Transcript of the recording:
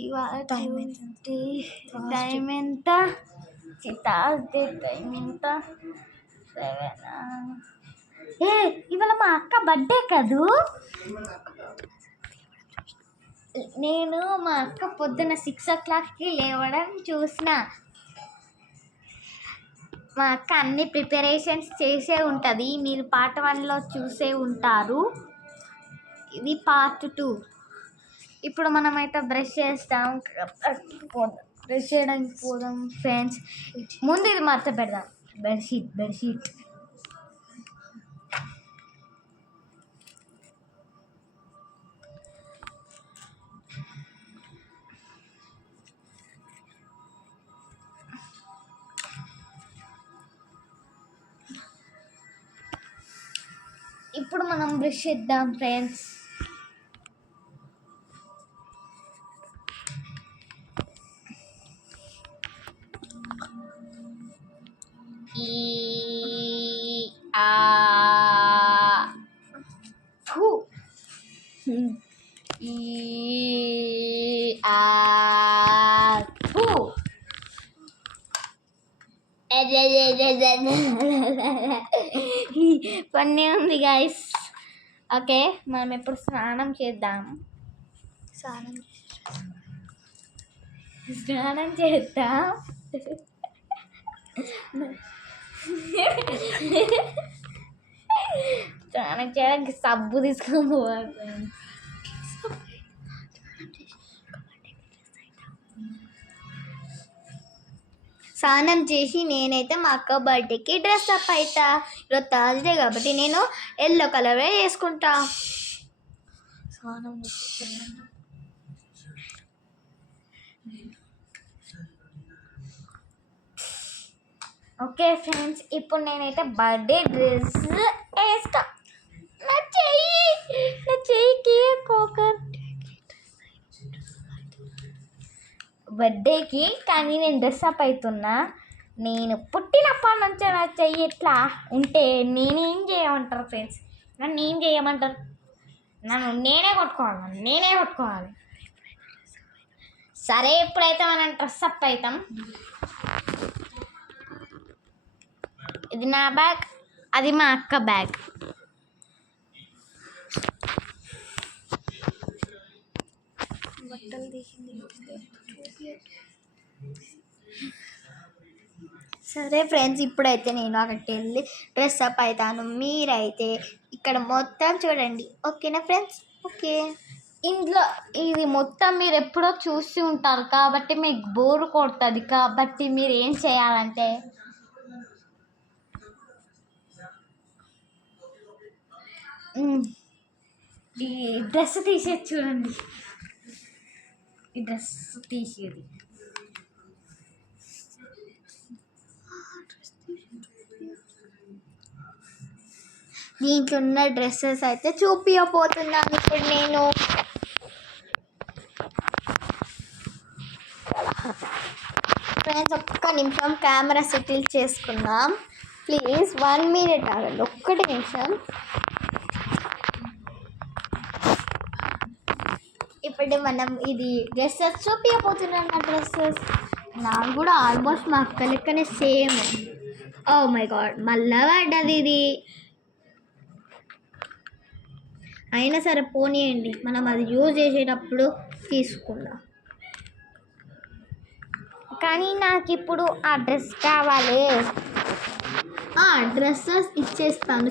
ఇవాళ టైం ఎంత? Thursday time ఎంత? 7. ఇవాళ మా అక్క బర్త్డే కదూ. నేను మా అక్క పొద్దున్న 6 o'clockకి లేవడం చూసిన. మా అక్క అన్ని ప్రిపరేషన్స్ చేసే ఉంటుంది. మీరు పార్ట్ 1లో చూసే ఉంటారు. ఇది పార్ట్ 2. ఇప్పుడు మనమైతే బ్రష్ చేస్తాం. బ్రష్ చేయడానికి పోదాం ఫ్రెండ్స్. ముందు ఇది మర్త పెడదాం. బెడ్షీట్ ఇప్పుడు మనం బ్రష్ చేద్దాం ఫ్రెండ్స్. పన్నీ ఉంది గాయస్. ఓకే, మనం ఎప్పుడు స్నానం చేద్దాం. స్నానం చేద్దాం. స్నానం చేయడానికి సబ్బు తీసుకొని పోవాలి. స్నానం చేసి నేనైతే మా అక్క బర్త్డేకి డ్రెస్ అప్ అవుతా. ఈరోజు థర్స్డే కాబట్టి నేను ఎల్లో కలరే వేసుకుంటా. స్నానం ఓకే ఫ్రెండ్స్, ఇప్పుడు నేనైతే బర్త్డే డ్రెస్ వేస్తా. నా చెయ్యికి బర్త్డేకి కానీ నేను డ్రెస్ అప్ అవుతున్నా. నేను పుట్టినప్పటి నుంచి నా చెయ్యి ఎట్లా ఉంటే నేనేం చేయమంటారు ఫ్రెండ్స్? నన్ను ఏం చేయమంటారు? నేనే కొట్టుకోవాలి. సరే, ఎప్పుడైతే మనం డ్రెస్ అప్ అవుతాం. ఇది నా బ్యాగ్, అది మా అక్క బ్యాగ్. సరే ఫ్రెండ్స్, ఇప్పుడైతే నేను అక్కడికి వెళ్ళి డ్రెస్ అప్ అవుతాను. మీరైతే ఇక్కడ మొత్తం చూడండి. ఓకేనా ఫ్రెండ్స్? ఓకే. ఇందులో ఇది మొత్తం మీరు ఎప్పుడో చూసి ఉంటారు కాబట్టి మీకు బోర్ కొడుతుంది. కాబట్టి మీరు ఏం చేయాలంటే ఈ డ్రెస్ తీసేది చూడండి. ఈ డ్రెస్ తీసేది దీంట్లో ఉన్న డ్రెస్సెస్ అయితే చూపించబోతున్నాను ఇప్పుడు నేను. ఫ్రెండ్స్, ఒక్క నిమిషం కెమెరా సెటిల్ చేసుకుందాం ప్లీజ్. 1 minute ఆగండి, ఒక్కటి నిమిషం. ఇప్పుడు మనం ఇది డ్రెస్సెస్ చూపించబోతున్నాం. నా డ్రెస్సెస్ నాకు కూడా ఆల్మోస్ట్ మా అక్క లెక్కనే సేమ్. ఓ మై గాడ్, మళ్ళా పడ్డది ఇది. అయినా సరే పోనీయండి, మనం అది యూజ్ చేసేటప్పుడు తీసుకుందాం. కానీ నాకు ఇప్పుడు ఆ డ్రెస్ కావాలి. డ్రెస్సెస్ ఇచ్చేస్తాను.